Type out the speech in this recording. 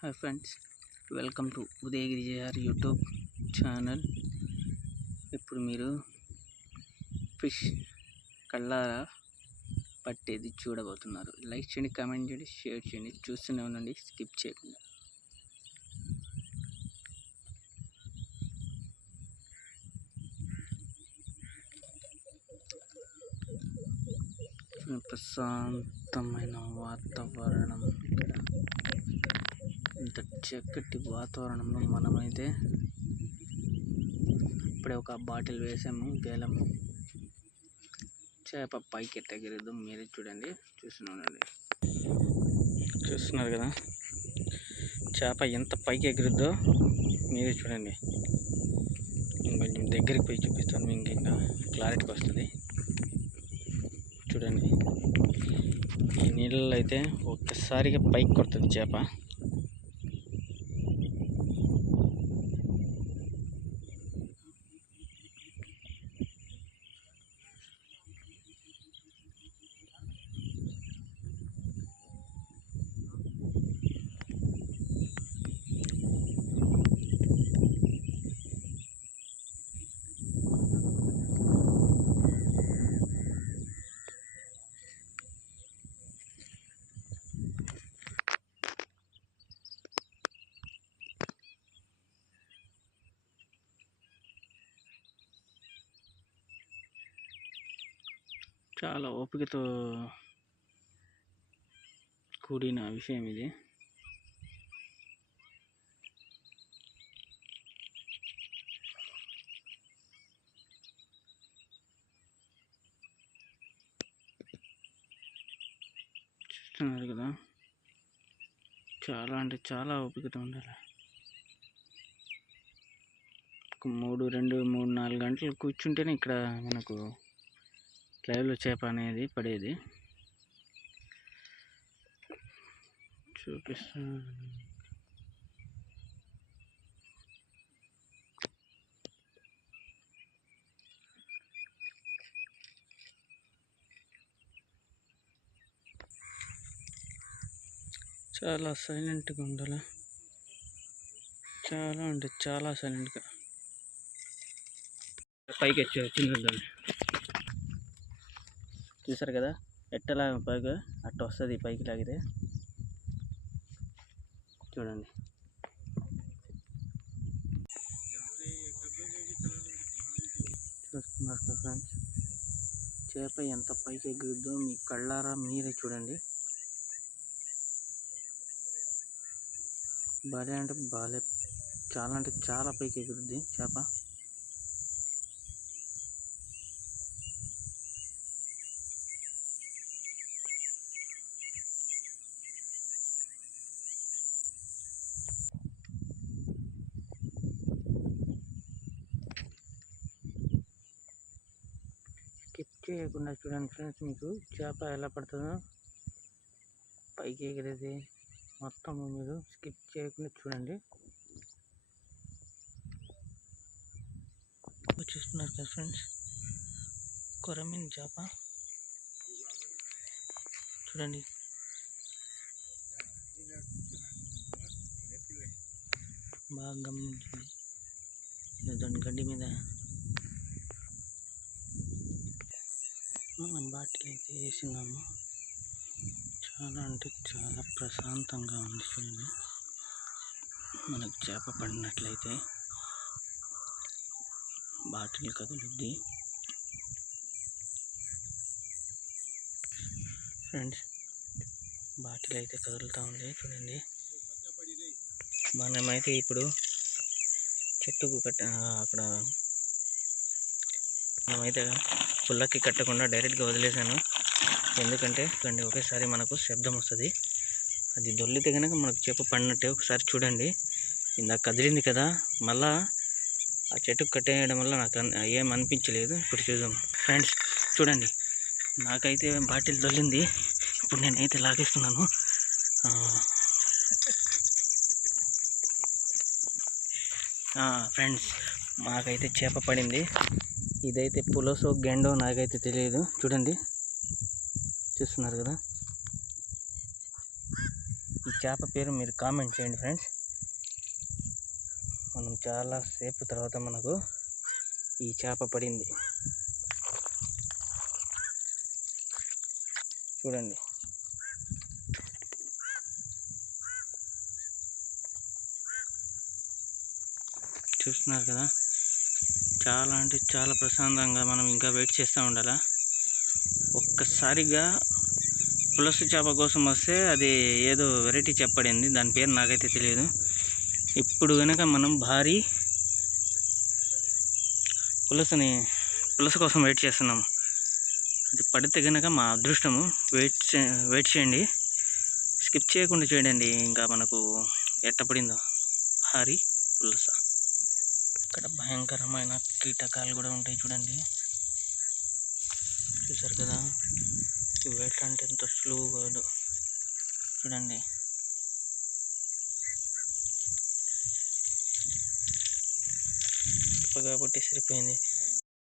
Hi friends welcome to Udayagiri JR YouTube channel. ఇప్పుడు మీరు fish కళ్ళారా పట్టేది చూడబోతున్నారు. లైక్ చేయండి కామెంట్ చేయండి షేర్ చేయండి. చూస్తూనే ఉండండి స్కిప్ చేయకుండా. ప్రశాంతమైన వాతావరణం ఇక్కడ. ఇంత చక్కటి వాతావరణంలో మనమైతే ఇప్పుడే ఒక బాటిల్ వేసాము గేలము. చేప పైకి ఎట్టగిరిద్దాం మీరే చూడండి చూస్తున్నానండి. చూస్తున్నారు కదా చేప ఎంత పైకి ఎగిరిద్దో మీరే చూడండి. కొంచెం దగ్గరికి పోయి చూపిస్తాను మీకు ఇంకా క్లారిటీకి వస్తుంది. చూడండి. ఈ నీళ్ళలో అయితే ఒక్కసారిగా పైకి కొడుతుంది చేప. చాలా ఓపికతో కూడిన విషయం ఇది. చూస్తున్నారు కదా. చాలా అంటే చాలా ఓపికత ఉండాలి. ఒక మూడు రెండు మూడు నాలుగు గంటలు కూర్చుంటేనే ఇక్కడ మనకు లైవ్లో చేప అనేది పడేది. చూపిస్తాను చాలా సైలెంట్గా ఉండాలి చాలా అంటే చాలా సైలెంట్గా పైకి వచ్చి వచ్చిందండి చూసారు కదా? ఎట్టలా పైకి? అట్ట వస్తుంది పైకి లాగితే. చూడండి. చూస్తున్నారు కదా ఫ్రెండ్స్? చేప ఎంత పైకి ఎగురుద్దో మీ కళ్ళారా మీరే చూడండి. భలే అంటే బాలే చాలా అంటే చాలా పైకి ఎగురుద్ది చేప. పైకి చేయకుండా చూడండి ఫ్రెండ్స్ మీకు చేప ఎలా పడుతుందో. పైకి ఎగిరేది మొత్తం మీరు స్కిప్ చేయకుండా చూడండి. చూస్తున్నారు కదా ఫ్రెండ్స్? కొరమీన్ చేప. చూడండి. బాగా గమనించండి. దాని గడ్డి మీద మనం బాటిల్ అయితే వేసినాము. చాలా అంటే చాలా ప్రశాంతంగా ఉంది చూడండి మనకు చేప పడినట్లయితే బాటిల్ కదులుద్ది. ఫ్రెండ్స్ బాటిల్ అయితే కదులుతూ ఉంది చూడండి. మనమైతే ఇప్పుడు చెట్టుకు కట్ట అక్కడ మనమైతే పుల్లకి కట్టకుండా డైరెక్ట్గా వదిలేసాను ఎందుకంటే కండి ఒకేసారి మనకు శబ్దం వస్తుంది. అది దొల్లితే కనుక మనకు చేప పడినట్టే ఒకసారి చూడండి. ఇందాక కదిలింది కదా మళ్ళా ఆ చెట్టుకు కట్టేయడం వల్ల నాకు అన్- ఏం అనిపించలేదు. ఇప్పుడు చూద్దాం. ఫ్రెండ్స్ చూడండి. నాకైతే బాటిల్ దొల్లింది ఇప్పుడు నేనైతే లాగేస్తున్నాను. ఫ్రెండ్స్ మాకైతే చేప పడింది. ఇదైతే పులసో గెండో నాకైతే తెలియదు. చూడండి. చూస్తున్నారు కదా. ఈ చేప పేరు మీరు కామెంట్ చేయండి ఫ్రెండ్స్. మనం చాలా సేపు తర్వాత మనకు ఈ చేప పడింది. చూడండి. చూస్తున్నారు కదా. చాలా అంటే చాలా ప్రశాంతంగా మనం ఇంకా వెయిట్ చేస్తూ ఉండాలా? ఒక్కసారిగా పులస చేప కోసం వస్తే అది ఏదో వెరైటీ చెప్పడింది దాని పేరు నాకైతే తెలియదు. ఇప్పుడు కనుక మనం భారీ పులసని పులస కోసం వెయిట్ చేస్తున్నాము. అది పడితే కనుక మా అదృష్టము. వెయిట్ చే- వెయిట్ చేయండి. స్కిప్ చేయకుండా చేయండి ఇంకా మనకు ఎట్ట పడిందో. భారీ పులస. ఇక్కడ భయంకరమైన కీటకాలు కూడా ఉంటాయి చూడండి. చూసారు కదా? ఇవి ఎట్లా అంటే ఎంత స్లో కాదు చూడండి. కాబట్టి సరిపోయింది.